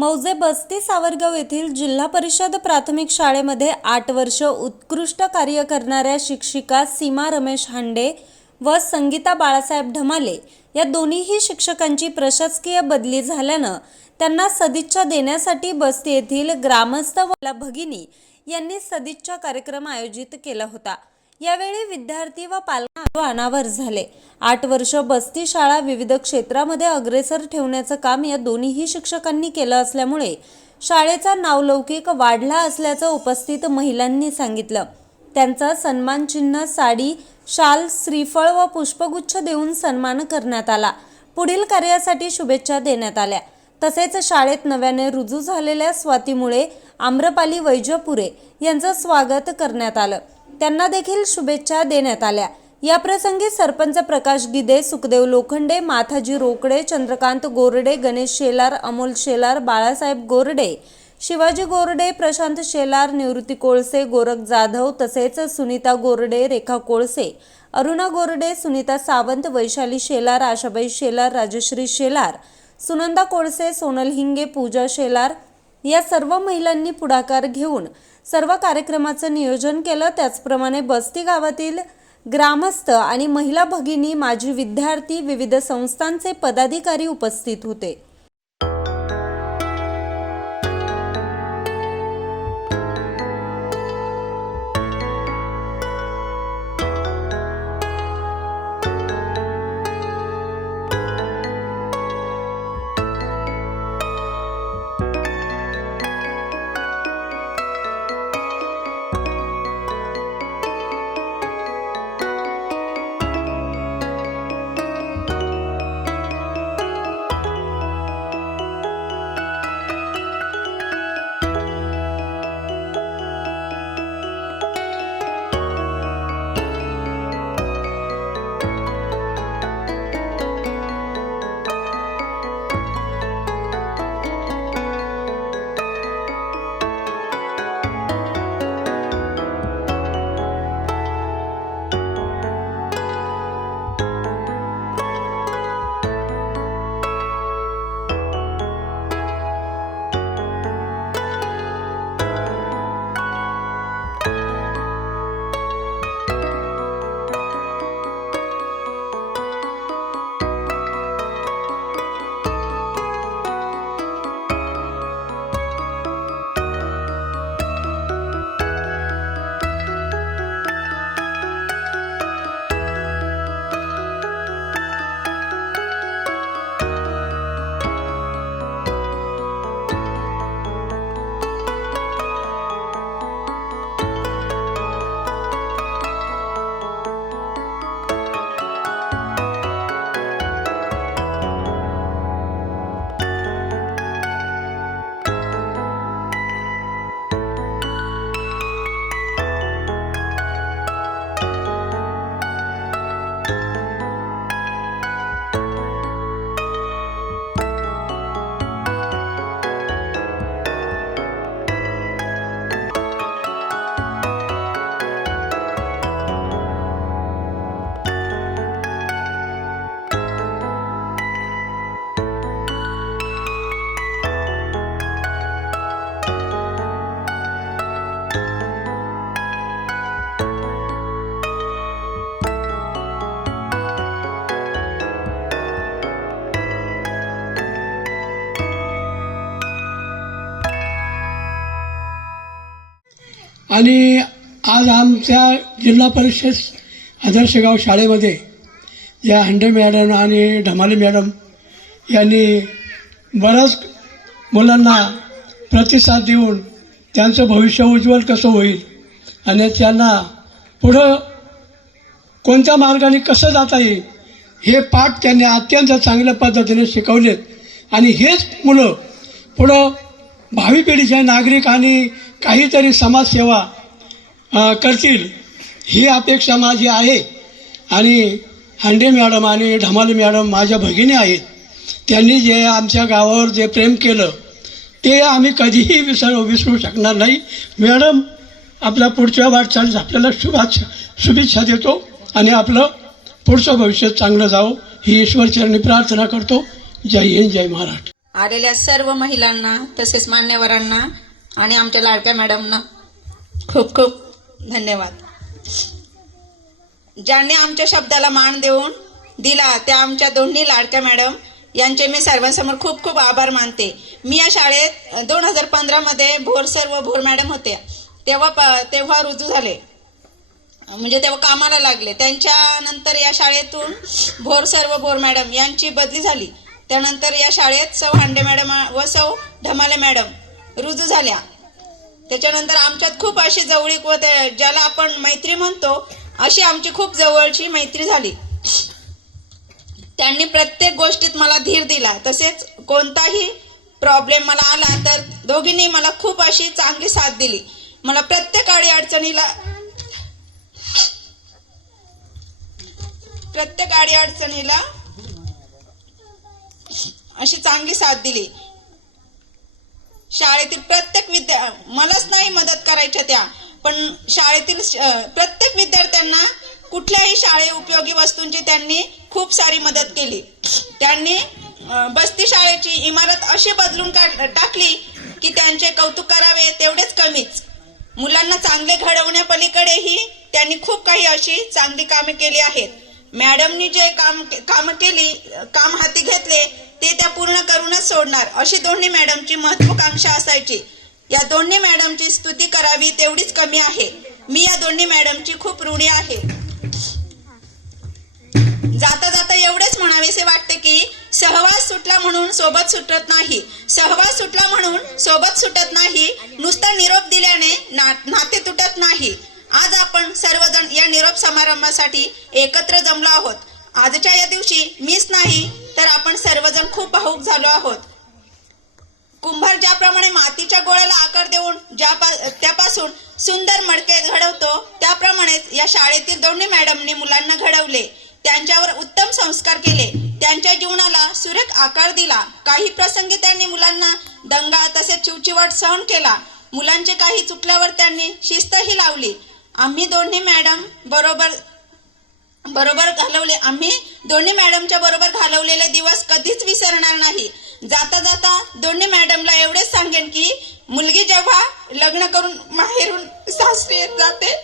मौजे बस्ती सावरगाव येथील जिल्हा परिषद प्राथमिक शाळेमध्ये 8 वर्ष उत्कृष्ट कार्य करणाऱ्या शिक्षिका सीमा रमेश हांडे व संगीता बाळासाहेब ढमाले या दोन्हीही शिक्षकांची प्रशासकीय बदली झाल्यानं त्यांना सदिच्छा देण्यासाठी बस्ती येथील ग्रामस्थ व भगिनी यांनी सदिच्छा कार्यक्रम आयोजित केला होता। यावेळी विद्यार्थी व पालकांना अनावर झाले। 8 वर्ष बस्ती शाळा विविध क्षेत्रामध्ये अग्रेसर ठेवण्याचं काम या दोन्हीही शिक्षकांनी केलं असल्यामुळे शाळेचा नावलौकिक वाढला असल्याचं उपस्थित महिलांनी सांगितलं। त्यांचा सन्मान चिन्ह, साडी, शाल, श्रीफळ व पुष्पगुच्छ देऊन सन्मान करण्यात आला। पुढील कार्यासाठी शुभेच्छा देण्यात आल्या। तसेच शाळेत नव्याने रुजू झालेल्या स्वाती मुळे, आम्रपाली वैजपुरे यांचं स्वागत करण्यात आलं। त्यांना देखील शुभेच्छा देण्यात आल्या। या प्रसंगी सरपंच प्रकाश गिदे, सुखदेव लोखंडे, माथाजी रोकडे, चंद्रकांत गोरडे, गणेश शेलार, अमोल शेलार, बाळासाहेब गोरडे, शिवाजी गोरडे, प्रशांत शेलार, निवृत्ती कोळसे, गोरख जाधव तसेच सुनीता गोरडे, रेखा कोळसे, अरुणा गोरडे, सुनीता सावंत, वैशाली शेलार, आशाबाई शेलार, राजश्री शेलार, सुनंदा कोळसे, सोनल हिंगे, पूजा शेलार या सर्व महिलांनी पुढाकार घेऊन सर्व कार्यक्रमाचं नियोजन केलं। त्याचप्रमाणे बस्ती गावातील ग्रामस्थ आणि महिला भगिनी, माजी विद्यार्थी, विविध संस्थांचे पदाधिकारी उपस्थित होते। आणि आज आमच्या जिल्हा परिषद आदर्शगाव शाळेमध्ये या हांडे मॅडम आणि ढमाले मॅडम यांनी बऱ्याच मुलांना प्रतिसाद देऊन त्यांचं भविष्य उज्ज्वल कसं होईल आणि त्यांना पुढं कोणत्या मार्गाने कसं जाता येईल हे पाठ त्यांनी अत्यंत चांगल्या पद्धतीने शिकवलेत। आणि हेच मुलं पुढं भावी पिढीचे नागरिक आणि काहीतरी समाजसेवा करतील ही अपेक्षा माझी आहे। आणि हांडे मॅडम आणि ढमाले मॅडम माझ्या भगिनी आहेत। त्यांनी जे आमच्या गावावर जे प्रेम केलं ते आम्ही कधीही विसरू शकणार नाही। मॅडम, आपल्या पुढच्या वाटचालीस आपल्याला शुभेच्छा देतो आणि आपलं पुढचं भविष्य चांगलं जावं ही ईश्वरचरणी प्रार्थना करतो। जय हिंद, जय महाराष्ट्र। आलेल्या सर्व महिलांना तसेच मान्यवरांना आणि आमच्या लाडक्या मॅडमना खूप खूप धन्यवाद. ज्यांनी आमच्या शब्दाला मान देऊन दिला त्या आमच्या दोन्ही लाडक्या मॅडम यांचे मी सर्वांसमोर खूप खूप आभार मानते. मी या शाळेत 2015 मध्ये भोर सर व भोर मॅडम होत्या. तेव्हा रुजू झाले, म्हणजे तेव्हा कामाला लागले. त्यांच्यानंतर या शाळेतून भोर सर व भोर मॅडम यांची बदली झाली. त्यानंतर या शाळेत सौ हांडे मॅडम व सौ ढमाले मॅडम रुजू झाल्या. त्याच्यानंतर आमच्यात खूप अशी जवळीक व ज्याला आपण मैत्री म्हणतो अशी आमची खूप जवळची मैत्री झाली. त्यांनी प्रत्येक गोष्टीत मला धीर दिला. तसेच कोणताही प्रॉब्लेम मला आला तर दोघींनी मला खूप अशी चांगली साथ दिली. मला प्रत्येक अडीअडचणीला अशी चांगली साथ दिली. शाळेतील प्रत्येक मलाच नाही मदत करायच्या त्या, पण शाळेतील प्रत्येक विद्यार्थ्यांना कुठल्याही शाळे उपयोगी वस्तूंची त्यांनी खूप सारी मदत केली. त्यांनी बस्ती शाळेची इमारत अशी बदलून टाकली की त्यांचे कौतुक करावे तेवढेच कमीच. मुलांना चांगले घडवण्यापलीकडेही त्यांनी खूप काही अशी चांगली कामे केली आहेत. मॅडमनी जे काम हाती घेतले ते त्या पूर्ण करूनच सोडणार अशी दोन्ही मॅडमची महत्वाकांक्षा असायची. या दोन्ही मॅडमची स्तुती करावी तेवढीच कमी आहे. मी या दोन्ही मॅडमची खूप ऋणी आहे. जाता जाता एवढेच म्हणावेसे वाटते की सहवास सुटला म्हणून सोबत सुटत नाही, सहवास सुटला म्हणून सोबत सुटत नाही. नुसता निरोप दिल्याने नाते तुटत नाही. आज आपण सर्वजण या निरोप समारंभासाठी एकत्र जमलो आहोत. आजच्या या दिवशी मीच नाही तर आपण सर्वजण खूप भावुक झालो आहोत. कुंभार ज्याप्रमाणे मातीच्या गोळ्याला आकार देऊन त्यापासून सुंदर मडके घडवतो त्याप्रमाणेच या शाळेतील दोन्ही मॅडमनी मुलांना घडवले. त्यांच्यावर उत्तम संस्कार केले. त्यांच्या जीवनाला सुरेख आकार दिला. काही प्रसंगी त्यांनी मुलांना दंगा तसेच चिवचिवाट सहन केला. मुलांचे काही चुकल्यावर त्यांनी शिस्तही लावली. आम्ही दोन्ही मॅडमच्या बरोबर घालवलेले दिवस कधीच विसरणार नाही. जाता जाता दोन्ही मॅडमला एवढेच सांगेन की मुलगी जेव्हा लग्न करून माहेरून सासरी येत जाते,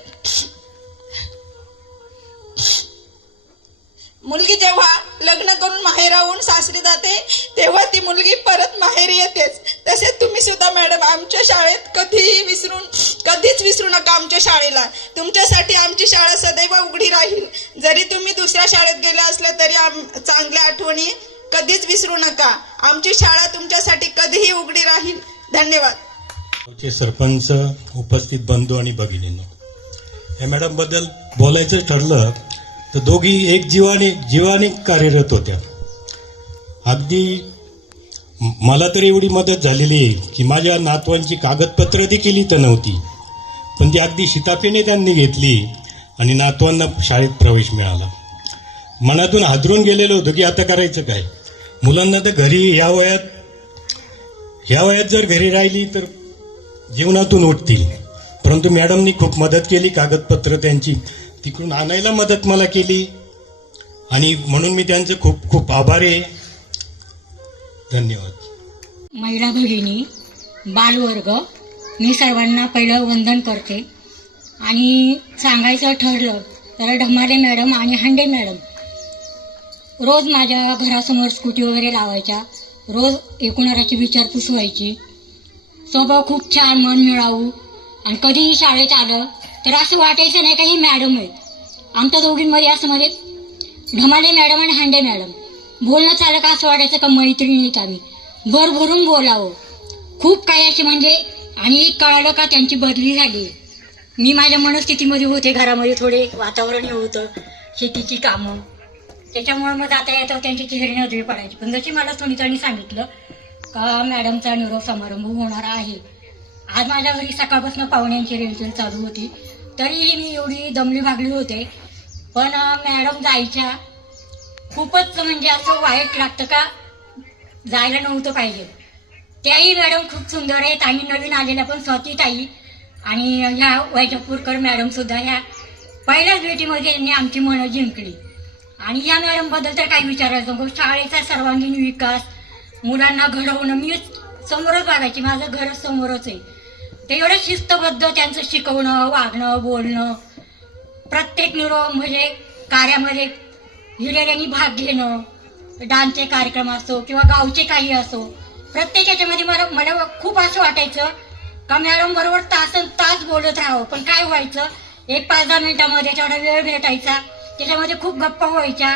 मुलगी जेव्हा लग्न करून माहेराहून सासरी जाते तेव्हा ती मुलगी परत माहेरी येतेच. तसेच तुम्ही सुद्धा मॅडम आमच्या शाळेत कधीच विसरू नका आमच्या शाळेला. तुमच्यासाठी आमची शाळा सदैव उघडी राहील. जरी तुम्ही दुसऱ्या शाळेत गेल्या असल्या तरी चांगल्या आठवणी कधीच विसरू नका. आमची शाळा तुमच्यासाठी कधीही उघडी राहील. धन्यवाद. सरपंच, उपस्थित बंधू आणि भगिनींनो, या मॅडम बद्दल बोलायचं ठरलं तर दोघी एक जीवाने कार्यरत होत्या. अगदी मला तर एवढी मदत झालेली आहे की माझ्या नातवांची कागदपत्र देखील इथं नव्हती, पण ती अगदी शिताफीने त्यांनी घेतली आणि नातवांना शाळेत प्रवेश मिळाला. मनातून हादरून गेलेलो होतो की आता करायचं काय. मुलांना तर घरी ह्या वयात जर घरी राहिली तर जीवनातून उठतील, परंतु मॅडमनी खूप मदत केली. कागदपत्र त्यांची तिकडून आणायला मदत मला केली आणि म्हणून मी त्यांचे खूप खूप आभारी आहे. धन्यवाद. महिला भगिनी, बालवर्ग, मी सर्वांना पहिलं वंदन करते. आणि सांगायचं ठरलं तर ढमाले मॅडम आणि हांडे मॅडम रोज माझ्या घरासमोर स्कूटी वगैरे लावायच्या. रोज एकूणाची विचारपूस व्हायची. स्वभाव खूप छान, मन मिळावू. आणि कधीही शाळेत आलं तर असं वाटायचं नाही का ही मॅडम आहेत. आमच्या दोघींमध्ये असं मध्ये ढमाले मॅडम आणि हांडे मॅडम बोलणं चाललं का असं वाटायचं का मैत्रिणीत आम्ही भरभरून बोलावं. खूप काही असे म्हणजे. आणि कळालं का त्यांची बदली झाली. मी माझ्या मनस्थितीमध्ये होते. घरामध्ये थोडे वातावरण हे होतं, शेतीची कामं, त्याच्यामुळे मग जाता येता त्यांची चेहरे नजरे पडायची. पण जशी मला सुनीतांनी सांगितलं का मॅडमचा निरोप समारंभ होणार आहे, आज माझ्या घरी सकाळपासून पाहुण्यांची रेलचेल चालू होती, तरीही मी एवढी दमली भागली होते. पण मॅडम जायच्या. खूपच म्हणजे असं वाईट लागतं का जायला नव्हतं पाहिजे. त्याही मॅडम खूप सुंदर आहेत. आणि नवीन आलेल्या पण स्वाती ताई आणि ह्या वैजपूरकर मॅडम सुद्धा ह्या पहिल्याच भेटीमध्ये यांनी आमची मनं जिंकली. आणि ह्या मॅडमबद्दल तर काही विचारायचं नको. शाळेचा सर्वांगीण विकास मुलांना घडवणं, मी समोरच बघायची, माझं घर समोरच आहे. ते एवढं शिस्तबद्ध त्यांचं शिकवणं, वागणं, बोलणं, प्रत्येक म्हणजे कार्यामध्ये हिरियांनी भाग घेणं, डान्सचे कार्यक्रम असो किंवा गावचे काही असो, प्रत्येक याच्यामध्ये मला खूप असं वाटायचं का मॅडम बरोबर तासन तास बोलत राहावं. पण काय व्हायचं, 1-5-10 मिनिटामध्ये तेवढा वेळ भेटायचा, त्याच्यामध्ये खूप गप्पा व्हायच्या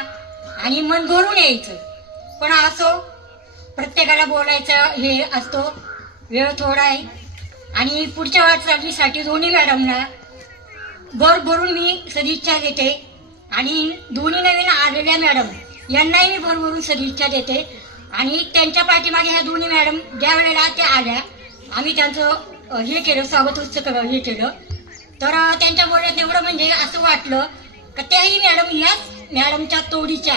आणि मन भरून यायचं. पण असो, प्रत्येकाला बोलायचं हे असतो, वेळ थोडा आहे. आणि पुढच्या वाटचालीसाठी दोन्ही मॅडमना भरभरून मी सदिच्छा देते आणि दोन्ही नवीन आलेल्या मॅडम यांनाही मी भरभरून सदिच्छा देते. आणि त्यांच्या पाठीमागे ह्या दोन्ही मॅडम ज्या वेळेला त्या आल्या, आम्ही त्यांचं हे केलं, स्वागत उत्सव हे केलं, तर त्यांच्या बोलण्यात एवढं म्हणजे असं वाटलं का त्याही मॅडम याच मॅडमच्या तोडीच्या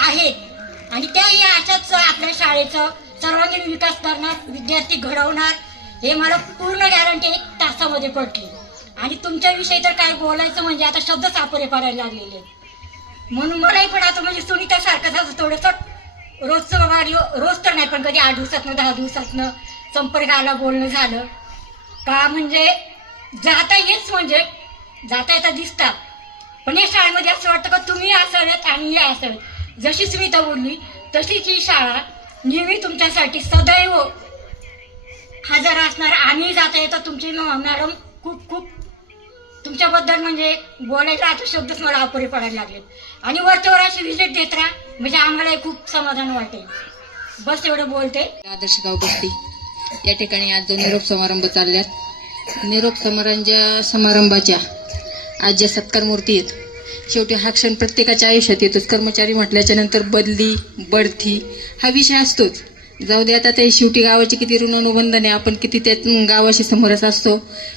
आहेत आणि त्याही अशाच आपल्या शाळेचं सर्वांगीण विकास करणार, विद्यार्थी घडवणार, हे मला पूर्ण गॅरंटी 1 तासामध्ये पडली. आणि तुमच्याविषयी तर काय बोलायचं म्हणजे आता शब्द सापरे पडायला लागलेले. म्हणून मलाही पण आता म्हणजे सुनीता सारखंच असं थोडंसं रोजचं रोज तर नाही पण कधी 8 दिवसातनं 10 दिवसातनं संपर्काला बोलणं झालं का म्हणजे जाता हेच म्हणजे जाता येता दिसतात. पण या शाळेमध्ये असं वाटतं का तुम्ही असावेत आणि हे असावेत. जशी सुनीता बोलली तशीच ही शाळा नेहमी तुमच्यासाठी सदैव हजर असणार. आम्ही जाता येता तुमची मॅडम खूप खूप तुमच्याबद्दल म्हणजे बोलायला आता शब्दच मला अपुरे पडायला लागलेत. आणि वरच्यावर अशी व्हिजिट देत राहा म्हणजे आम्हालाही खूप समाधान वाटेल. बस एवढं बोलते. आदर्श गाव बस्ती या ठिकाणी आज जो निरोप समारंभ चालल्यात, निरोप समारंभाच्या आज ज्या सत्कार मूर्ती आहेत, शेवटी हा क्षण प्रत्येकाच्या आयुष्यात येतोच. कर्मचारी म्हटल्याच्या नंतर बदली बढती हा विषय असतोच. जाऊ दे, आता ते शेवटी गावाची किती ऋणानुबंधन आहे, आपण किती त्या गावाशी समरस असतो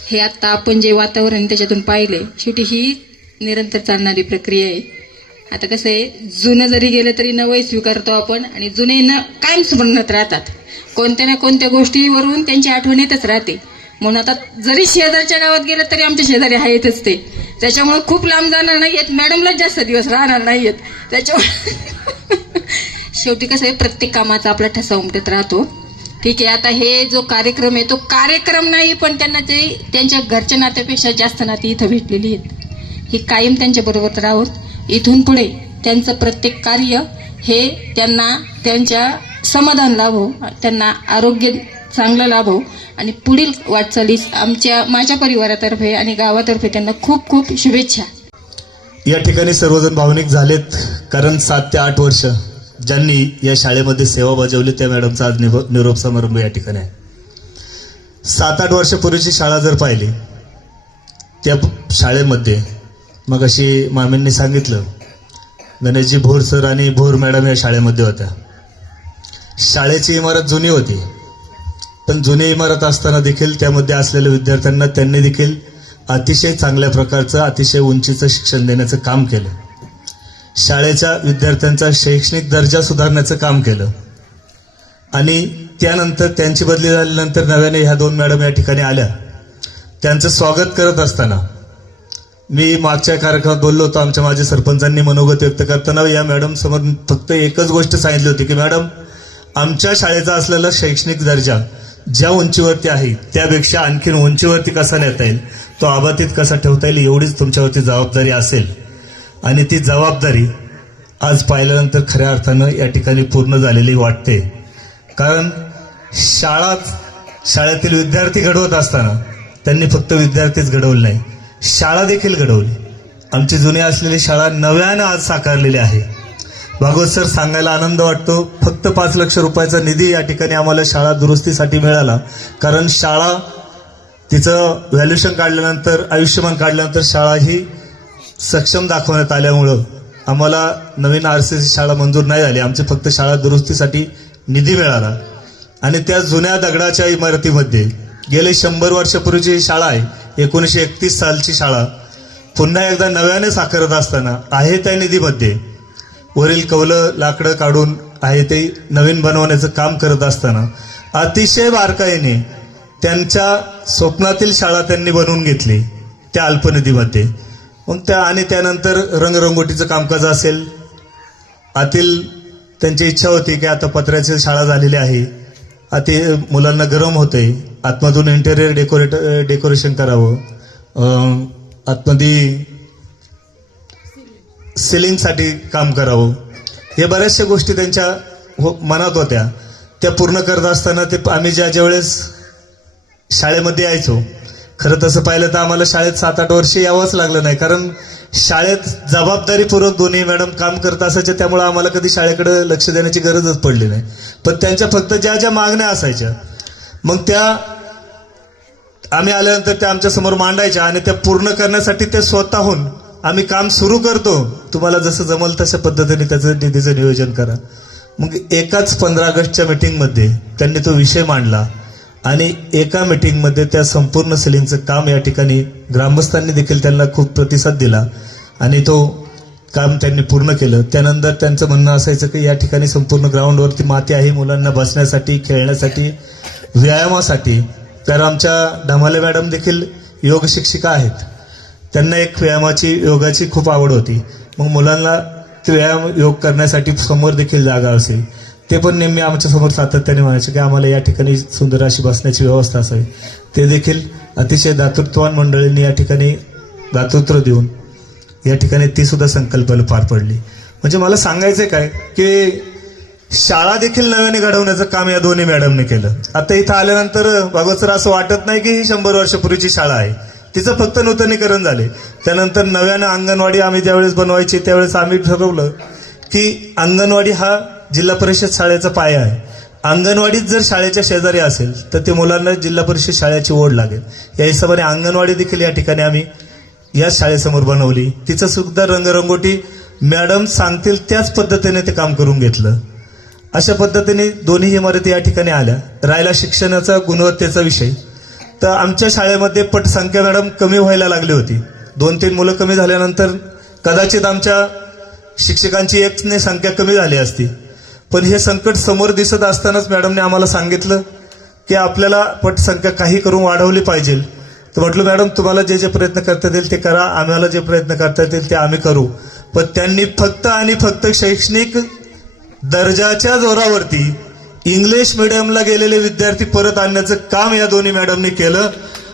हे आता आपण जे वातावरण त्याच्यातून पाहिले. शेवटी ही निरंतर चालणारी प्रक्रिया आहे. आता कसं आहे, जुनं जरी गेलं तरी नवंही स्वीकारतो आपण आणि जुने कायम स्मरणात राहतात. कोणत्या ना कोणत्या गोष्टीवरून त्यांची आठवण येतच राहते. म्हणून आता जरी शेजारच्या गावात गेलं तरी आमच्या शेजारी आहेतच ते, त्याच्यामुळे खूप लांब जाणार नाही आहेत, मॅडमलाच जास्त दिवस राहणार नाही आहेत. त्याच्यामुळे शेवटी कसं आहे, प्रत्येक कामाचा आपला ठसा उमटत राहतो. ठीक आहे, आता हे जो कार्यक्रम आहे तो कार्यक्रम नाही, पण त्यांना ते त्यांच्या घरच्या नात्यापेक्षा जास्त नाती इथं भेटलेली आहेत. ही कायम त्यांच्याबरोबर राहोत. इथून पुढे त्यांचं प्रत्येक कार्य हे त्यांना त्यांच्या समाधान लाभो, त्यांना आरोग्य चांगलं लाभो आणि पुढील वाटचालीस माझ्या परिवारातर्फे आणि गावातर्फे त्यांना खूप खूप शुभेच्छा. या ठिकाणी सर्वजण भावनिक झालेत, कारण 7 ते 8 वर्ष ज्यांनी या शाळेमध्ये सेवा बजावली त्या मॅडमचा आज निरोप समारंभ या ठिकाणी आहे. 7-8 वर्षापूर्वीची शाळा जर पाहिली, त्या शाळेमध्ये मग अशी मामींनी सांगितलं, गणेशजी भोर सर आणि भोर मॅडम या शाळेमध्ये होत्या. शाळेची इमारत जुनी होती, पण जुनी इमारत असताना देखील त्यामध्ये असलेल्या विद्यार्थ्यांना त्यांनी देखील अतिशय चांगल्या प्रकारचं, अतिशय उंचीचं शिक्षण देण्याचं काम केलं. शाळेच्या विद्यार्थ्यांचा शैक्षणिक दर्जा सुधारण्याचं काम केलं. आणि त्यानंतर त्यांची बदली झाल्यानंतर नव्याने ह्या 2 मॅडम या ठिकाणी आल्या. त्यांचं स्वागत करत असताना मी मागच्या कार्यक्रमात बोललो होतो, आमच्या माझ्या सरपंचांनी मनोगत व्यक्त करताना या मॅडम समोर फक्त एकच गोष्ट सांगितली होती की मॅडम, आमच्या शाळेचा असलेला शैक्षणिक दर्जा ज्या उंचीवरती आहे त्यापेक्षा आणखीन उंचीवरती कसा नेता येईल, तो अबाधित कसा ठेवता येईल, एवढीच तुमच्यावरती जबाबदारी असेल. आणि ती जबाबदारी आज पाहिल्यानंतर खऱ्या अर्थानं या ठिकाणी पूर्ण झालेली वाटते. कारण शाळेतील विद्यार्थी घडवत असताना त्यांनी फक्त विद्यार्थीच घडवले नाही, शाळा देखील घडवली. आमची जुनी असलेली शाळा नव्यानं आज साकारलेली आहे. भागवत सर, सांगायला आनंद वाटतो, फक्त 5 लाख रुपयाचा निधी या ठिकाणी आम्हाला शाळा दुरुस्तीसाठी मिळाला. कारण शाळा तिचं व्हॅल्युएशन काढल्यानंतर, आयुष्यमान काढल्यानंतर शाळा ही सक्षम दाखवण्यात आल्यामुळं आम्हाला नवीन RCC शाळा मंजूर नाही झाली. आमची फक्त शाळा दुरुस्तीसाठी निधी मिळाला. आणि त्या जुन्या दगडाच्या इमारतीमध्ये गेले 100 वर्षापूर्वीची ही शाळा आहे, 1931 सालची शाळा पुन्हा एकदा नव्याने साकारत असताना आहे त्या निधीमध्ये वरील कौलं लाकडं काढून आहे ते नवीन बनवण्याचं काम करत असताना अतिशय बारकाईने त्यांच्या स्वप्नातील शाळा त्यांनी बनवून घेतली त्या अल्पनिधीमध्ये. मग आणि त्यानंतर रंगरंगोटीचं कामकाज असेल, आतील त्यांची इच्छा होती की आता पत्र्याची शाळा झालेली आहे, ते मुलांना गरम होते, आतमधून इंटेरियर डेकोरेशन करावं, आतमध्ये सिलिंगसाठी काम करावं, हे बऱ्याचशा गोष्टी त्यांच्या मनात होत्या. त्या पूर्ण करत असताना ते आम्ही ज्या वेळेस शाळेमध्ये यायचो, खरं तसं पाहिलं तर आम्हाला शाळेत 7-8 वर्ष यावंच लागलं नाही, कारण शाळेत जबाबदारीपूर्वक दोन्ही मॅडम काम करत असायचे, त्यामुळे आम्हाला कधी शाळेकडे लक्ष देण्याची गरजच पडली नाही. पण त्यांच्या फक्त ज्या मागण्या असायच्या मग त्या आम्ही आल्यानंतर त्या आमच्यासमोर मांडायच्या आणि त्या पूर्ण करण्यासाठी ते स्वतःहून आम्ही काम सुरू करतो, तुम्हाला जसं जमल तशा पद्धतीने त्याचं निधीचं नियोजन करा. मग एकाच 15 ऑगस्टच्या मीटिंगमध्ये त्यांनी तो विषय मांडला आणि एका मीटिंगमध्ये त्या संपूर्ण सिलिंगचं काम या ठिकाणी ग्रामस्थांनी देखील त्यांना खूप प्रतिसाद दिला आणि तो काम त्यांनी पूर्ण केलं. त्यानंतर त्यांचं म्हणणं असायचं की या ठिकाणी संपूर्ण ग्राउंडवरती माती आहे मुलांना बसण्यासाठी, खेळण्यासाठी, व्यायामासाठी. तर आमच्या ढमाले मॅडम देखील योग शिक्षिका आहेत, त्यांना एक योगाची खूप आवड होती. मग मुलांना व्यायाम योग करण्यासाठी समोर देखील जागा असेल, ते पण नेहमी आमच्या समोर सातत्याने म्हणायचे की आम्हाला या ठिकाणी सुंदर अशी बसण्याची व्यवस्था असावी. ते देखील अतिशय दातृत्ववान मंडळींनी या ठिकाणी दातृत्व देऊन या ठिकाणी ती सुद्धा संकल्पना पार पडली. म्हणजे मला सांगायचं काय की शाळा देखील नव्याने घडवण्याचं काम या दोन्ही मॅडमने केलं. आता इथं आल्यानंतर भागवत सर असं वाटत नाही की ही 100 वर्षापूर्वीची शाळा आहे, तिचं फक्त नूतनीकरण झाले. त्यानंतर नव्यानं अंगणवाडी आम्ही ज्यावेळेस बनवायची त्यावेळेस आम्ही ठरवलं की अंगणवाडी हा जिल्हा परिषद शाळेचा पाया आहे. अंगणवाडीत जर शाळेच्या शेजारी असेल तर ते मुलांना जिल्हा परिषद शाळेची ओढ लागेल. या हिशोबाने अंगणवाडी देखील या ठिकाणी आम्ही या शाळेसमोर बनवली. तिचं सुद्धा रंगरंगोटी मॅडम सांगतील त्याच पद्धतीने ते काम करून घेतलं. अशा पद्धतीने दोन्ही इमारती या ठिकाणी आल्या. राहिला शिक्षणाचा गुणवत्तेचा विषय, तर आमच्या शाळेमध्ये पटसंख्या मॅडम कमी व्हायला लागली होती. 2-3 मुलं कमी झाल्यानंतर कदाचित आमच्या शिक्षकांची एकने संख्या कमी झाली असती. पण हे संकट समोर दिसत असतानाच मॅडमने आम्हाला सांगितलं की आपल्याला पटसंख्या काही करून वाढवली पाहिजे. तर म्हटलं मॅडम तुम्हाला जे प्रयत्न करता येतील ते करा, आम्हाला जे प्रयत्न करता येतील ते आम्ही करू. पण त्यांनी फक्त आणि फक्त शैक्षणिक दर्जाच्या जोरावरती इंग्लिश मिडियमला गेलेले विद्यार्थी परत आणण्याचं काम या दोन्ही मॅडमनी केलं.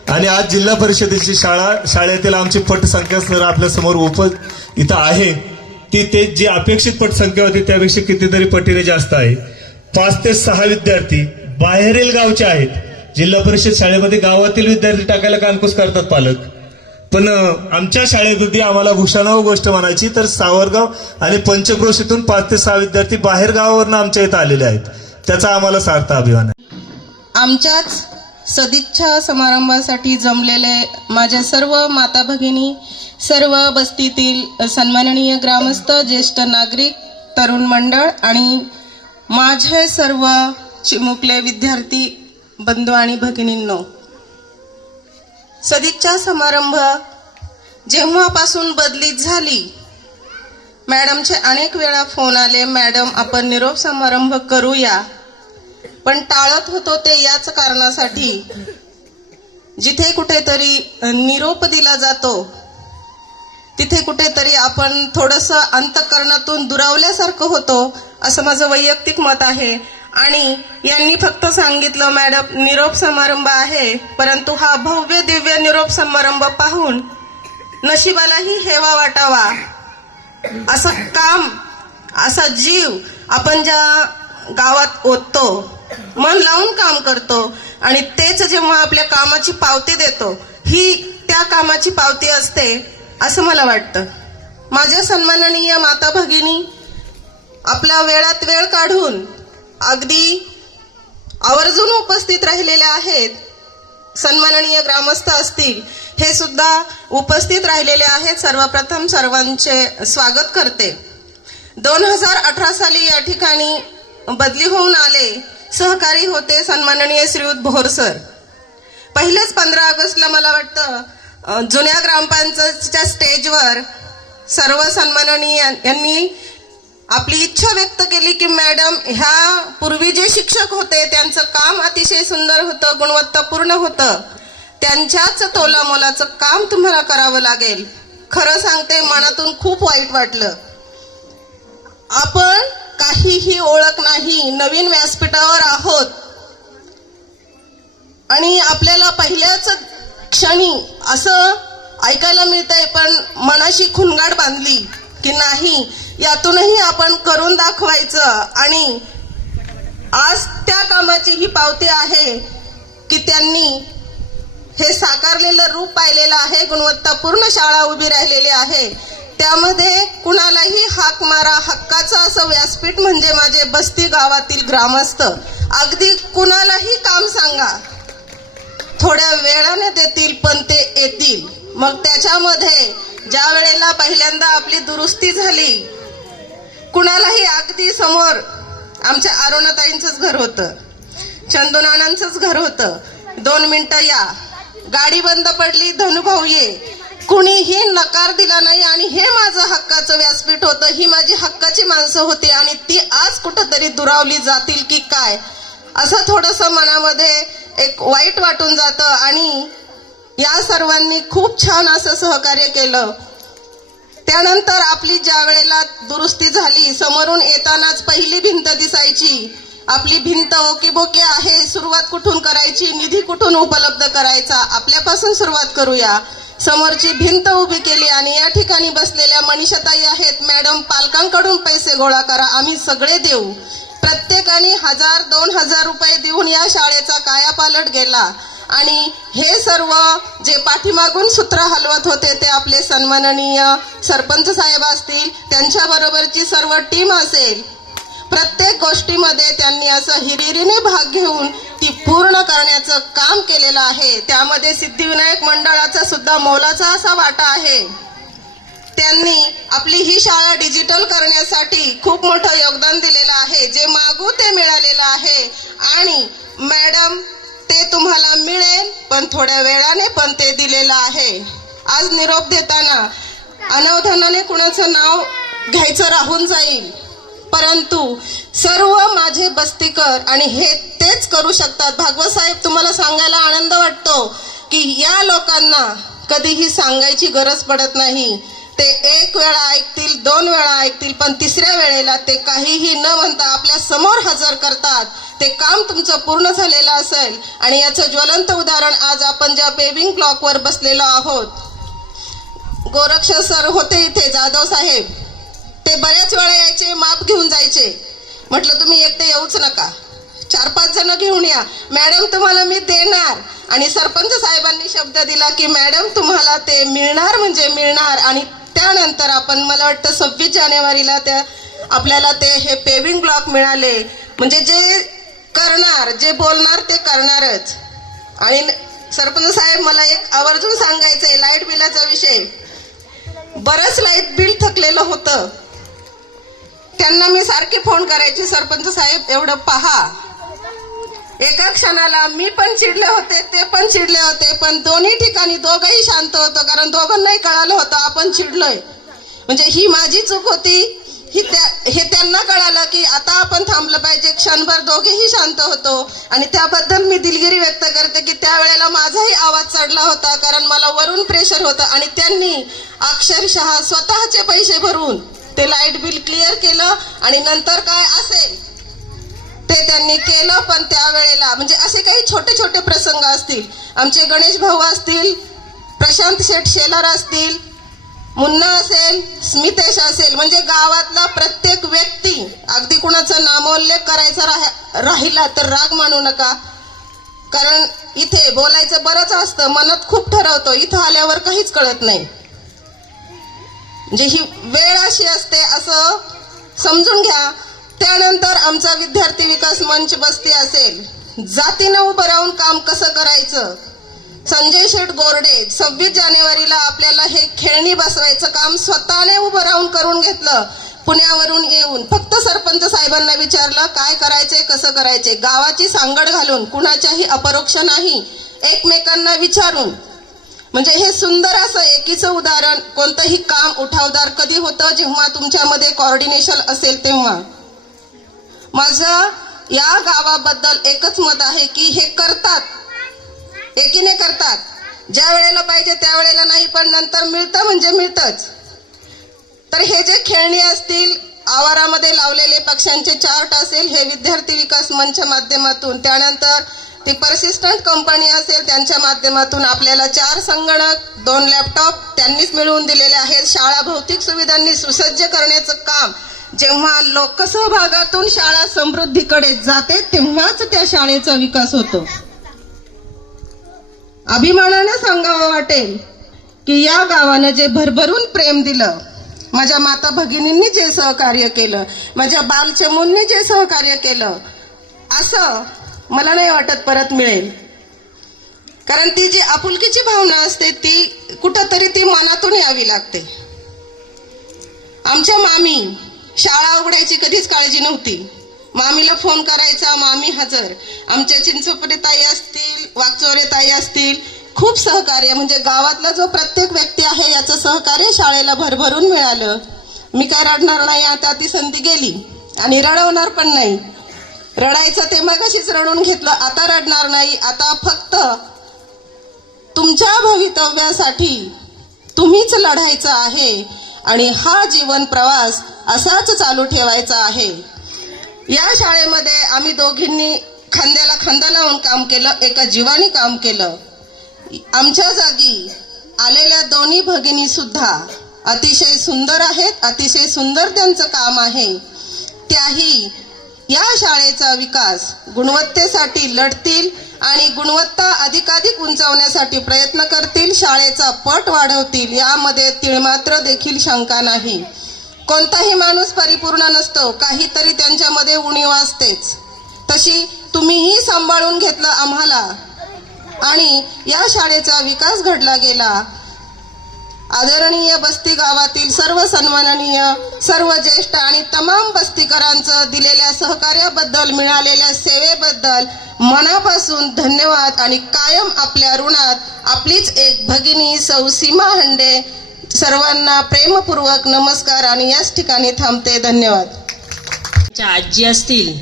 आणि आज जिल्हा परिषदेची शाळेतील आमची पटसंख्या सर आपल्या समोर इथं आहे, ते जी अपेक्षित पटसंख्या होती त्यापेक्षा कितीतरी पटीने जास्त आहे. 5 ते 6 विद्यार्थी बाहेरील गावचे आहेत. जिल्हा परिषद शाळेमध्ये गावातील विद्यार्थी टाकायला कानकूस करतात पालक, पण आमच्या शाळेमध्ये आम्हाला भूषणावं गोष्ट म्हणायची तर सावरगाव आणि पंचक्रोशीतून 5 ते 6 विद्यार्थी बाहेर गावावरनं आमच्या इथं आलेले आहेत. त्याचा आम्हाला सार्थ अभिमान आहे. आमच्याच सदिच्छा समारंभासाठी जमलेले माझ्या सर्व माता भगिनी, सर्व बस्तीतील सन्माननीय ग्रामस्थ, ज्येष्ठ नागरिक, तरुण मंडळ आणि माझे सर्व चिमुकले विद्यार्थी बंधू आणि भगिनींनो, सदिच्छा समारंभ जेव्हापासून बदलीत झाली, मॅडमचे अनेक वेळा फोन आले, मॅडम आपण निरोप समारंभ करूया, पण टाळत होतो ते याच कारणासाठी जिथे कुठेतरी निरोप दिला जातो तिथे कुठेतरी आपण थोडंसं अंतःकरणातून दुरावल्यासारखं होतो, असं माझं वैयक्तिक मत आहे. आणि यांनी फक्त सांगितलं मॅडम निरोप समारंभ आहे, परंतु हा भव्य दिव्य निरोप समारंभ पाहून नशिबालाही हेवा वाटावा, असं काम, असा जीव आपण ज्या गावात ओततो, मन लावून काम करतो आणि तेच जेव्हा आपल्या कामाची पावती देतो, ही त्या कामाची पावती असते असं मला वाटतं. माझ्या सन्माननीय माता भगिनी आपल्या वेळात वेळ काढून अगदी आवर्जून उपस्थित राहिलेल्या आहेत. सन्माननीय ग्रामस्थ असतील, हे सुद्धा उपस्थित राहिलेले आहेत. सर्वप्रथम सर्वांचे स्वागत करते. 2018 साली या ठिकाणी बदली होऊन आले, सहकारी होते सन्माननीय श्रीयुत भोर सर. पहिलेच 15 ऑगस्टला मला वाटतं जुन्या ग्रामपंचायतीच्या स्टेजवर सर्व सन्माननीय यांनी आपली इच्छा व्यक्त केली की मॅडम ह्या पूर्वी जे शिक्षक होते त्यांचं काम अतिशय सुंदर होतं, गुणवत्तापूर्ण होतं, त्यांच्याच तोलामोलाचं काम तुम्हाला करावं लागेल. खरं सांगते, मनातून खूप वाईट वाटलं. आपण काहीही ओळख नाही, नवीन व्यासपीठावर आहोत आणि आपल्याला पहिल्याच क्षणी असं ऐकायला मिळतंय, पण मनाशी खुणगाड बांधली की नाही, यातूनही आपण करून दाखवायचं. आणि आज त्या कामाची ही पावती आहे की त्यांनी हे साकारलेलं रूप पाहिलेलं आहे. गुणवत्तापूर्ण शाळा उभी राहिलेली आहे. त्यामध्ये कुणालाही हाक मारा, हक्काचं असं व्यासपीठ म्हणजे माझे बस्ती गावातील ग्रामस्थ. अगदी कुणालाही काम सांगा, थोड्या वेळाने देतील पण ते येतील. मग त्याच्यामध्ये ज्या वेळेला पहिल्यांदा आपली दुरुस्ती झाली, कुणालाही अगदी समोर आमच्या अरुणाताईंचंच घर होतं, चंदुनानांचंच घर होतं, 2 मिनिटं या, गाडी बंद पडली, धनुभाऊ ये, कुणीही नकार दिला नाही. आणि हे माझं हक्काचं व्यासपीठ होतं, ही माझी हक्काची माणसं होती आणि ती आज कुठंतरी दुरावली जातील की काय, असं थोडंसं मनामध्ये एक वाईट वाटून जातं. आणि या सर्वांनी खूप छान असं सहकार्य केलं. त्यानंतर आपली ज्या वेळेला दुरुस्ती झाली, समोरून येतानाच पहिली भिंत दिसायची. आपली भिंत ओकेबोके आहे, सुरुवात कुठून करायची, निधी कुठून उपलब्ध करायचा, आपल्यापासून सुरुवात करूया. समोरची भिंत उभी केली आणि या ठिकाणी बसलेल्या मनीषाताई आहेत, मॅडम पालकांकडून पैसे गोळा करा, आम्ही सगळे देऊ. प्रत्येकाने 1000-2000 रुपये देऊन या शाळेचा कायापालट गेला. आणि हे सर्व जे पाठीमागून सूत्र हलवत होते ते आपले सन्माननीय सरपंच साहेब असतील, त्यांच्याबरोबरची सर्व टीम असेल. प्रत्येक गोष्टीमध्ये त्यांनी असं हिरिरीने भाग घेऊन ती पूर्ण करण्याचं काम केलेलं आहे. त्यामध्ये सिद्धिविनायक मंडळाचा सुद्धा मोलाचा असा वाटा आहे. त्यांनी आपली ही शाळा डिजिटल करण्यासाठी खूप मोठं योगदान दिलेलं आहे. जे मागू ते मिळालेलं आहे. आणि मॅडम, ते तुम्हाला मिळेल पण थोड्या वेळाने, पण ते दिलेलं आहे. आज निरोप देताना अनावधानाने कुणाचं नाव घ्यायचं राहून जाईल, परंतु सर्व माझे बस्तीकर आणि हे तेच करू शकतात. भागवत साहेब, तुम्हाला सांगायला आनंद वाटतो की या लोकांना कधीही सांगायची गरज पडत नाही. ते 1 वेळा ऐकतील, 2 वेळा ऐकतील, पण 3ऱ्या वेळेला ते काहीही न म्हणता आपल्या समोर हजर करतात. ते काम तुमचं पूर्ण झालेलं असेल. आणि याचं ज्वलंत उदाहरण आज आपण ज्या पेविंग ब्लॉकवर बसलेलो आहोत, गोरक्ष सर होते इथे, जाधव साहेब, ते बऱ्याच वेळा यायचे, माप घेऊन जायचे. म्हटलं तुम्ही एकटे येऊच नका, 4-5 जण घेऊन या, मॅडम तुम्हाला मी देणार. आणि सरपंच साहेबांनी शब्द दिला की मॅडम तुम्हाला ते मिळणार म्हणजे मिळणार. आणि त्यानंतर आपण, मला वाटतं 26 जानेवारीला त्या आपल्याला ते हे पेविंग ब्लॉक मिळाले. म्हणजे जे करणार, जे बोलणार ते करणारच. आणि सरपंच साहेब, मला एक आवर्जून सांगायचंय, लाईट बिलाचा विषय, बरंच लाईट बिल थकलेलं होतं. त्यांना मी सारखे फोन करायचे, सरपंच साहेब एवढं पहा. एका क्षणाला मी पण चिडले होते, ते पण चिडले होते, पण दोन्ही ठिकाणी दोघंही शांत होतो, कारण दोघांनाही कळालं होतं आपण चिडलोय. म्हणजे ही माझी चूक होती, हे त्यांना कळालं की आता आपण थांबलं पाहिजे. क्षणभर दोघेही शांत होतो. आणि त्याबद्दल मी दिलगिरी व्यक्त करते की त्यावेळेला माझाही आवाज चढला होता, कारण मला वरून प्रेशर होतं. आणि त्यांनी अक्षरशः स्वतःचे पैसे भरून ते लाईट बिल क्लिअर केलं. आणि नंतर काय असेल ते त्यांनी केलं. पण त्यावेळेला म्हणजे असे काही छोटे छोटे प्रसंग असतील, आमचे गणेश भाऊ असतील, प्रशांत शेठ शेलार असतील, मुन्ना असेल, स्मितेश असेल, म्हणजे गावातला प्रत्येक व्यक्ती, अगदी कुणाचा नामोल्लेख करायचा राहिला तर राग मानू नका, कारण इथे बोलायचं बरंच असतं, मनात खूप ठरवतो, इथं आल्यावर काहीच कळत नाही. म्हणजे ही वेळ अशी असते असं समजून घ्या. त्यानंतर आमचा विद्यार्थी विकास मंच बस्ती असेल, जातीनं उभं राहून काम कसं करायचं, संजय शेठ गोरडे 26 जानेवारीला आपल्याला हे खेळणी बसवायचं काम स्वतःने उभं राहून करून घेतलं. पुण्यावरून येऊन फक्त सरपंच साहेबांना विचारलं काय करायचंय, कसं करायचंय, गावाची सांगड घालून, कुणाच्याही अपरोक्ष नाही, एकमेकांना विचारून. म्हणजे हे सुंदर असं एकीचं उदाहरण. कोणतंही काम उठावदार कधी होतं, जेव्हा तुमच्यामध्ये कोऑर्डिनेशन असेल तेव्हा. माझं या गावाबद्दल एकच मत आहे की हे करतात, एकीने करतात, ज्या वेळेला पाहिजे त्या वेळेला नाही, पण नंतर मिळतं म्हणजे मिळतंच. तर हे जे खेळणी असतील, आवारामध्ये लावलेले पक्ष्यांचे चार्ट असेल हे विद्यार्थी विकास मंचच्या माध्यमातून, त्यानंतर ती परसिस्टंट कंपनी असेल त्यांच्या माध्यमातून आपल्याला 4 संगणक 2 लॅपटॉप त्यांनीच मिळवून दिलेले आहेत. शाळा भौतिक सुविधांनी सुसज्ज करण्याचं काम जेव्हा लोकसहभागातून शाळा समृद्धीकडे जाते तेव्हाच त्या शाळेचा विकास होतो. अभिमानाने सांगावं वाटेल की या गावानं जे भरभरून प्रेम दिलं, माझ्या माता भगिनींनी जे सहकार्य केलं, माझ्या बालचमूंनी जे सहकार्य केलं, असं मला नाही वाटत परत मिळेल. कारण ती जी आपुलकीची भावना असते ती कुठंतरी ती मनातून यावी लागते. आमच्या मामी शाळा उघडायची कधीच काळजी नव्हती. मामीला फोन करायचा, मामी हजर. आमच्या चिंचोपडे ताई असतील, वागचोरे ताई असतील, खूप सहकार्य, म्हणजे गावातला जो प्रत्येक व्यक्ती आहे याचं सहकार्य शाळेला भरभरून मिळालं. मी काय रडणार नाही, आता ती संधी गेली आणि रडवणार पण नाही. रडायचं ते मगाशीच रडून घेतलं, आता रडणार नाही. आता फक्त तुमच्या भवितव्यासाठी तुम्हीच लढायचं आहे आणि हा जीवन प्रवास असाच चालू ठेवायचा आहे. या शाळेमध्ये आम्ही दोघींनी खांद्याला खांदा लावून काम केलं, एका जीवाने काम केलं. आमच्या जागी आलेल्या दोन्ही भगिनी सुद्धा अतिशय सुंदर आहेत, अतिशय सुंदर त्यांचं काम आहे. त्याही या शाळेचा विकास गुणवत्तेसाठी लढतील आणि गुणवत्ता अधिकाधिक उंचावण्यासाठी प्रयत्न करतील, शाळेचा पट वाढवतील, यामध्ये तिळमात्र देखील शंका नाही. कोणताही माणूस परिपूर्ण नसतो, काहीतरी त्यांच्यामध्ये उणीव असतेच. तशी तुम्हीही सांभाळून घेतलं आम्हाला आणि या शाळेचा विकास घडला गेला. आदरणीय बस्ती गावातील सर्व सन्माननीय सर्व ज्येष्ठ आणि तमाम बस्तीकरांचं दिलेल्या सहकार्याबद्दल, मिळालेल्या सेवेबद्दल मनापासून धन्यवाद. आणि कायम आपल्या ऋणात आपलीच एक भगिनी सौ सीमा हंडे. सर्वांना प्रेमपूर्वक नमस्कार आणि याच ठिकाणी थांबते. धन्यवाद. आजी असतील,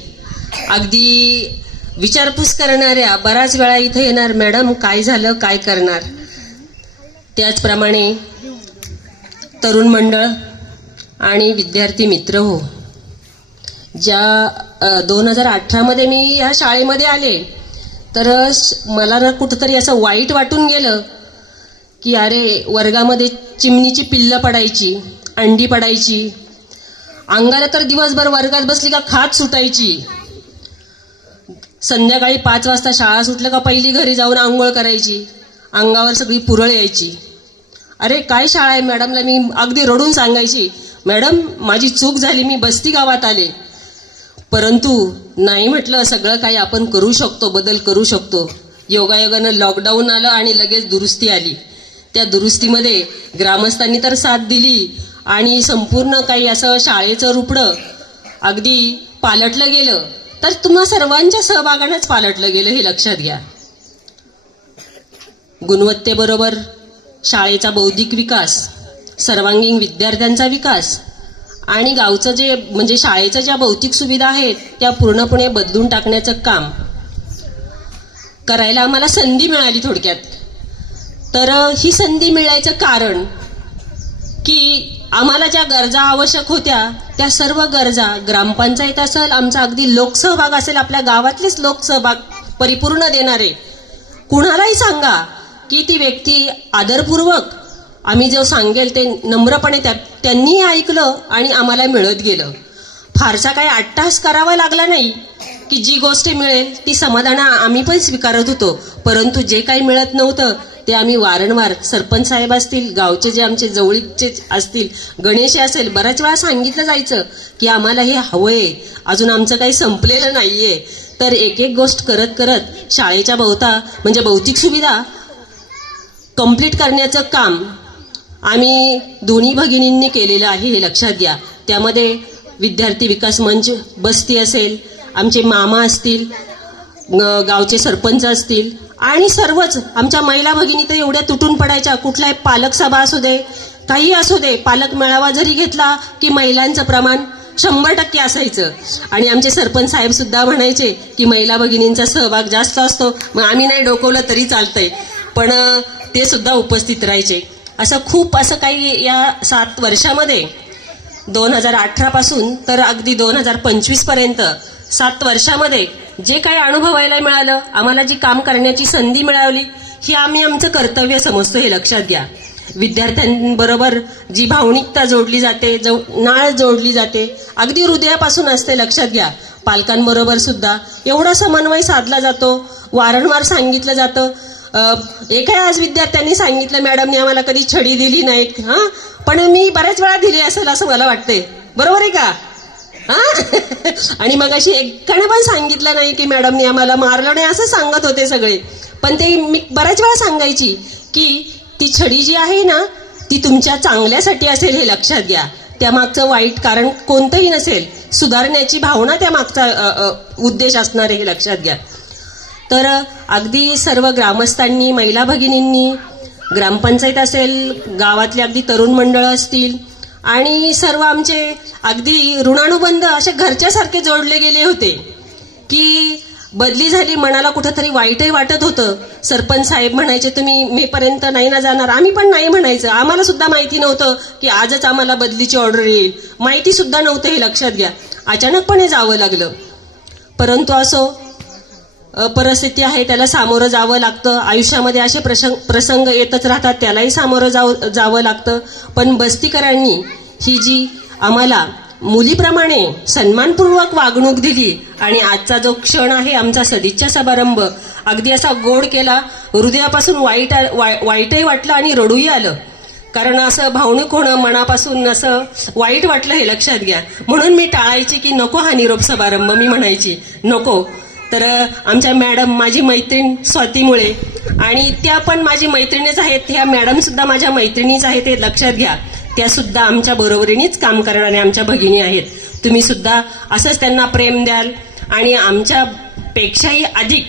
अगदी विचारपूस करणाऱ्या, बराच वेळा इथे येणार, मॅडम काय झालं, काय करणार. त्याचप्रमाणे तरुण मंडळ आणि विद्यार्थी मित्र हो, ज्या 2018 मी ह्या शाळेमध्ये आले तर मला ना कुठंतरी असं वाईट वाटून गेलं की अरे, वर्गामध्ये चिमणीची पिल्लं पडायची, अंडी पडायची, अंगाला तर दिवसभर वर्गात बसली का खात सुटायची. संध्याकाळी 5 वाजता शाळा सुटलं का पहिली घरी जाऊन आंघोळ करायची, अंगावर सगळी पुरळ यायची. अरे काय शाळा आहे मॅडमला मी अगदी रडून सांगायची, मॅडम माझी चूक झाली, मी बस्ती गावात आले. परंतु नाही म्हटलं, सगळं काही आपण करू शकतो, बदल करू शकतो. योगायोगानं लॉकडाऊन आलं आणि लगेच दुरुस्ती आली. त्या दुरुस्तीमध्ये ग्रामस्थांनी तर साथ दिली आणि संपूर्ण काही असं शाळेचं रुपडं अगदी पालटलं गेलं. तर तुम्हा सर्वांच्या सहभागानेच पालटलं गेलं, हे लक्षात घ्या. गुणवत्तेबरोबर शाळेचा बौद्धिक विकास, सर्वांगीण विद्यार्थ्यांचा विकास आणि गावचं जे म्हणजे शाळेच्या ज्या भौतिक सुविधा आहेत त्या पूर्णपणे बदलून टाकण्याचं काम करायला आम्हाला संधी मिळाली. थोडक्यात तर ही संधी मिळायचं कारण की आम्हाला ज्या गरजा आवश्यक होत्या त्या सर्व गरजा, ग्रामपंचायत असेल, आमचा अगदी लोकसहभाग असेल, आपल्या गावातलेच लोकसहभाग परिपूर्ण देणारे कुणालाही सांगा की ती व्यक्ती आदरपूर्वक आम्ही जो सांगेल ते नम्रपणे त्यांनी ऐकलं आणि आम्हाला मिळत गेलं. फारसा काही अट्टास करावा लागला नाही की जी गोष्ट मिळेल ती समाधान आम्ही पण स्वीकारत होतो. परंतु जे काही मिळत नव्हतं ते आम्ही वारंवार सरपंच साहेब असतील, गावचे जे आमचे जवळचे असतील, गणेश असेल, बऱ्याच वेळा सांगितलं जायचं की आम्हाला हे हवंय, अजून आमचं काही संपलेलं नाहीये. तर एक एक गोष्ट करत करत शाळेच्या म्हणजे भौतिक सुविधा कंप्लीट करण्याचं काम आम्ही दोन्ही भगिनींनी केलेलं आहे, हे लक्षात घ्या. त्यामध्ये विद्यार्थी विकास मंच बस्ती असेल, आमचे मामा असतील, गावचे सरपंच असतील आणि सर्वच आमच्या महिला भगिनी तर एवढ्या तुटून पडायच्या. कुठलाही पालक सभा असू दे, काही असू दे, पालक मेळावा जरी घेतला की महिलांचं प्रमाण 100% असायचं. आणि आमचे सरपंच साहेब सुद्धा म्हणायचे की महिला भगिनींचा सहभाग जास्त असतो, मग आम्ही नाही डोकवलं तरी चालतंय, पण ते सुद्धा उपस्थित राहायचे. असं खूप असं काही या 7 वर्षामध्ये 2018 पासून तर अगदी 2025 पर्यंत 7 वर्षामध्ये जे काही अनुभवायला मिळालं, आम्हाला जी काम करण्याची संधी मिळाली, ही आम्ही आमचं कर्तव्य समजतो, हे लक्षात घ्या. विद्यार्थ्यांबरोबर जी भावनिकता जोडली जाते, नाळ जोडली जाते, अगदी हृदयापासून असते, लक्षात घ्या. पालकांबरोबर सुद्धा एवढा समन्वय साधला जातो, वारंवार सांगितलं जातं. एका आज विद्यार्थ्यांनी सांगितलं, मॅडमने आम्हाला कधी छडी दिली नाहीत, हां, पण मी बऱ्याच वेळा दिली असेल असं मला वाटतंय. बरोबर आहे का? आणि मग अशी एकाने पण सांगितलं नाही की मॅडमने आम्हाला मारलं नाही, असं सांगत होते सगळे. पण ते मी बऱ्याच वेळा सांगायची की ती छडी जी आहे ना, ती तुमच्या चांगल्यासाठी असेल, हे लक्षात घ्या. त्यामागचं वाईट कारण कोणतंही नसेल, सुधारण्याची भावना त्यामागचा उद्देश असणार आहे, हे लक्षात घ्या. तर अगदी सर्व ग्रामस्थांनी, महिला भगिनींनी, ग्रामपंचायत असेल, गावातले अगदी तरुण मंडळ असतील आणि सर्व आमचे अगदी ऋणानुबंध असे घरच्यासारखे जोडले गेले होते की बदली झाली, मनाला कुठंतरी वाईटही वाटत होतं. सरपंच साहेब म्हणायचे, तुम्ही मेपर्यंत नाही ना जाणार? आम्ही पण नाही म्हणायचं. आम्हाला सुद्धा माहिती नव्हतं की आजच आम्हाला बदलीची ऑर्डर येईल, माहिती सुद्धा नव्हतं, हे लक्षात घ्या. अचानकपणे जावं लागलं. परंतु असो, परिस्थिती आहे, त्याला सामोरं जावं लागतं. आयुष्यामध्ये असे प्रसंग येतच राहतात, त्यालाही सामोरं जावं लागतं. पण बस्तीकरांनी ही जी आम्हाला मुलीप्रमाणे सन्मानपूर्वक वागणूक दिली आणि आजचा जो क्षण आहे आमचा सदिच्छा समारंभ अगदी असा गोड केला, हृदयापासून वाईटही वाटलं आणि रडूही आलं. कारण असं भावनिक होणं, मनापासून असं वाईट वाटलं, हे लक्षात घ्या. म्हणून मी टाळायची की नको हा निरोप समारंभ, मी म्हणायची नको. तर आमच्या मॅडम, माझी मैत्रीण स्वातीमुळे, आणि त्या पण माझी मैत्रिणीच आहेत, ह्या मॅडम सुद्धा माझ्या मैत्रिणीच आहेत, हे लक्षात घ्या. त्या सुद्धा आमच्या बरोबरीनेच काम करणाऱ्या आमच्या भगिनी आहेत. तुम्ही सुद्धा असंच त्यांना प्रेम द्याल आणि आमच्यापेक्षाही अधिक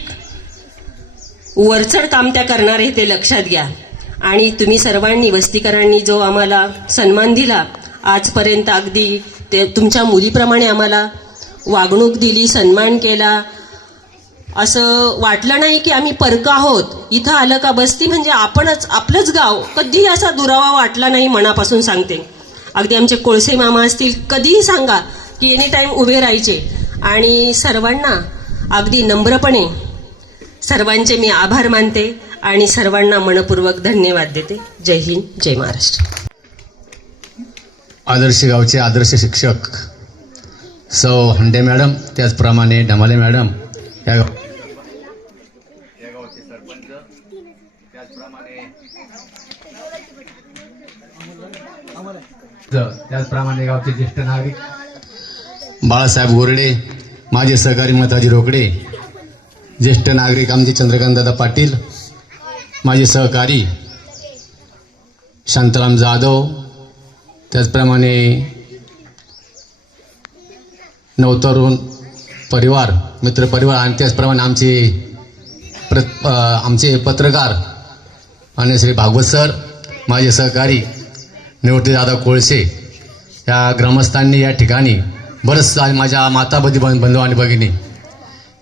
वरचढ काम त्या करणार आहे, ते लक्षात घ्या. आणि तुम्ही सर्वांनी, वस्तीकरांनी जो आम्हाला सन्मान दिला आजपर्यंत, अगदी ते तुमच्या मुलीप्रमाणे आम्हाला वागणूक दिली, सन्मान केला. असं वाटलं नाही की आम्ही परक आहोत. इथं आलं का बस्ती म्हणजे आपणच, आपलंच गाव, कधीही असा दुरावा वाटला नाही, मनापासून सांगते. अगदी आमचे कोळसे मामा असतील, कधीही सांगा की एनी टाईम उभे राहायचे. आणि सर्वांना अगदी नम्रपणे सर्वांचे मी आभार मानते आणि सर्वांना मनपूर्वक धन्यवाद देते. जय हिंद, जय महाराष्ट्र. आदर्श गावचे आदर्श शिक्षक सौ हंडे मॅडम, त्याचप्रमाणे ढमाले मॅडम, या गावचे सरपंच, त्याचप्रमाणे गावचे ज्येष्ठ नागरिक बाळासाहेब गोरडे, माझे सहकारी मताजी रोकडे, ज्येष्ठ नागरिक आमचे चंद्रकांतदादा पाटील, माझे सहकारी शांताराम जाधव, त्याचप्रमाणे नवतरुण परिवार, मित्रपरिवार, आणि त्याचप्रमाणे आमचे पत्रकार आणि श्री भागवत सर, माझे सहकारी निवृत्ती दादा कोळसे, या ग्रामस्थांनी या ठिकाणी बरंचसं, माझ्या माता बंधू आणि भगिनी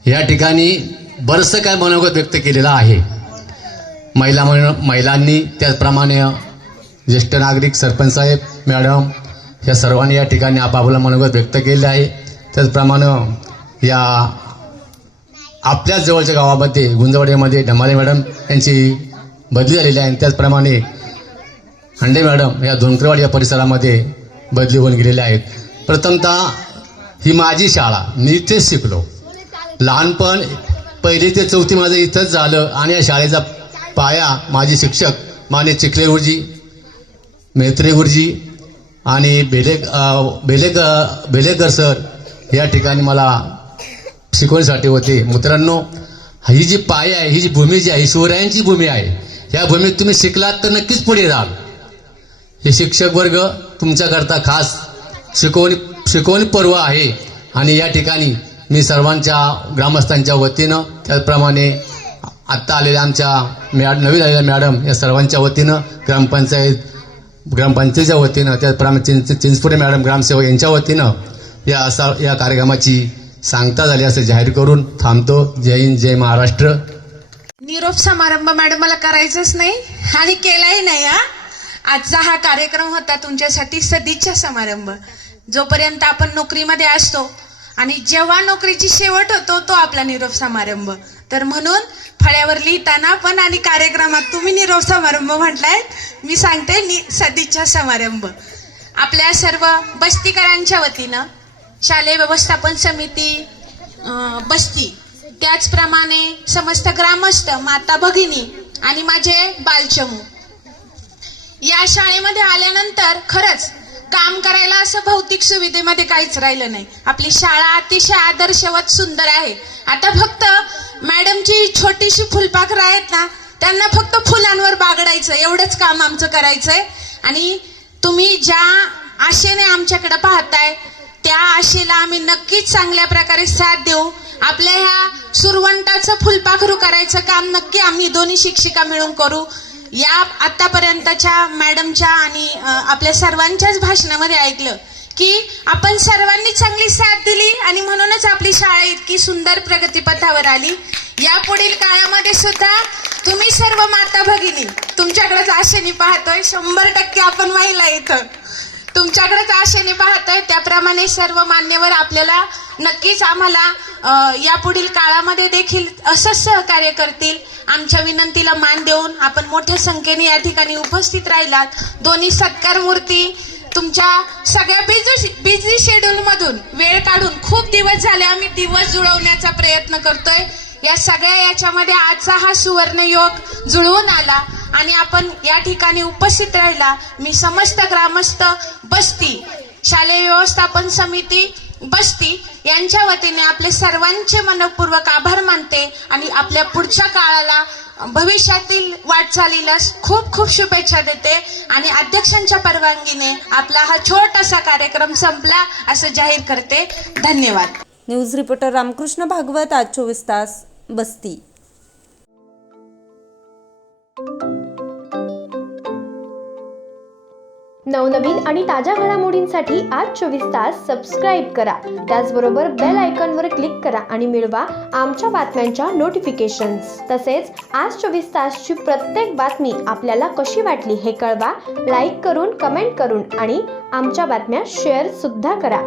या ठिकाणी बरंचसं काय मनोगत व्यक्त केलेलं आहे. महिलांनी, त्याचप्रमाणे ज्येष्ठ नागरिक, सरपंच साहेब, मॅडम, या सर्वांनी या ठिकाणी आपापलं मनोगत व्यक्त केले आहे. त्याचप्रमाणे या आपल्याच जवळच्या गावामध्ये गुंजवड्यामध्ये ढमाले मॅडम यांची बदली झालेली आहे. त्याचप्रमाणे हंडे मॅडम या धोनकरवाड या परिसरामध्ये बदली होऊन गेलेल्या आहेत. प्रथमतः ही माझी शाळा, मी इथेच शिकलो. लहानपण 1ली ते 4थी माझं इथंच झालं आणि या शाळेचा पाया माझे शिक्षक माने चिखले गुरुजी, मेत्रे गुरुजी आणि बेलेकर सर या ठिकाणी मला शिकवण्यासाठी होते. मित्रांनो, ही जी पाया आहे, ही जी भूमी जी आहे, ही शिवरायांची भूमी आहे. या भूमीत तुम्ही शिकलात तर नक्कीच पुढे जाल. हे शिक्षक वर्ग तुमच्याकरता खास शिकवणी पर्व आहे. आणि या ठिकाणी मी सर्वांच्या ग्रामस्थांच्या वतीनं, त्याचप्रमाणे आत्ता आलेल्या आमच्या नवीन आलेल्या मॅडम या सर्वांच्या वतीनं, ग्रामपंचायतीच्या वतीनं, त्याचप्रमाणे चिंचपुरे मॅडम ग्रामसेवक यांच्या वतीनं या कार्यक्रमाची सांगता झाली असं जाहीर करून थांबतो. जय हिंद, जय महाराष्ट्र. निरोप समारंभ मॅडम मला करायचंच नाही आणि केलाही नाही. आजचा हा कार्यक्रम होता तुमच्यासाठी सदिच्छा समारंभ. जोपर्यंत आपण नोकरीमध्ये असतो आणि जेव्हा नोकरीची शेवट होतो तो आपला निरोप समारंभ. तर म्हणून फळ्यावर लिहिताना पण आणि कार्यक्रमात तुम्ही निरोप समारंभ म्हटलाय, मी सांगते सदिच्छा समारंभ. आपल्या सर्व बस्तीकरांच्या वतीनं शालेय व्यवस्थापन समिती बस्ती, त्याचप्रमाणे समस्त ग्रामस्थ, माता भगिनी आणि माझे बालचमू, या शाळेमध्ये आल्यानंतर खरंच काम करायला असं भौतिक सुविधेमध्ये काहीच राहिलं नाही. आपली शाळा अतिशय आदर्शवत सुंदर आहे. आता फक्त मॅडमची छोटीशी फुलपाखरं आहेत ना, त्यांना फक्त फुलांवर बागडायचं एवढंच काम आमचं करायचंय. आणि तुम्ही ज्या आशेने आमच्याकडे पाहताय त्या आशेला आम्ही नक्कीच चांगल्या प्रकारे साथ देऊ. आपल्या ह्या सुरवंटाचं फुलपाखरू करायचं काम नक्की आम्ही दोन्ही शिक्षिका मिळून करू. या आतापर्यंतच्या मॅडमच्या आणि आपल्या सर्वांच्याच भाषणामध्ये ऐकलं की आपण सर्वांनी चांगली साथ दिली आणि म्हणूनच आपली शाळा इतकी सुंदर प्रगतीपथावर आली. यापुढील काळामध्ये सुद्धा तुम्ही सर्व माता भगिनी तुमच्याकडेच आशेने पाहतोय. 100% आपण महिला इथं तुमच्याकडेच आशेने पाहतोय. त्याप्रमाणे सर्व मान्यवर आपल्याला नक्कीच आम्हाला यापुढील काळामध्ये देखील असंच सहकार्य करतील. आमच्या विनंतीला मान देऊन आपण मोठ्या संख्येने या ठिकाणी उपस्थित राहिलात. दोन्ही सत्कार मूर्ती तुमच्या सगळ्या बिझी शेड्यूल मधून वेळ काढून खूप दिवस झाले आम्ही दिवस जुळवण्याचा प्रयत्न करतोय. या सगळ्या याच्यामध्ये आजचा हा सुवर्ण योग जुळवून आला आणि आपण या ठिकाणी उपस्थित राहिला. मी समस्त ग्रामस्थ बस्ती, शालेय व्यवस्थापन समिती बस्ती यांच्या वतीने आपले सर्वांचे मनपूर्वक आभार मानते आणि आपल्या पुढच्या काळाला, भविष्यातील वाटचालीला खूप खूप शुभेच्छा देते. आणि अध्यक्षांच्या परवानगीने आपला हा छोटासा कार्यक्रम संपला असं जाहीर करते. धन्यवाद. न्यूज रिपोर्टर रामकृष्ण भागवत, आज 24 तास, बस्ती. नवनवीन आणि ताज्या घडामोडींसाठी आज 24 तास सबस्क्राईब करा. त्याचबरोबर बेल आयकॉनवर क्लिक करा आणि मिळवा आमच्या बातम्यांच्या नोटिफिकेशन्स. तसेच आज 24 तासची प्रत्येक बातमी आपल्याला कशी वाटली हे कळवा. लाईक करून, कमेंट करून आणि आमच्या बातम्या शेअर सुद्धा करा.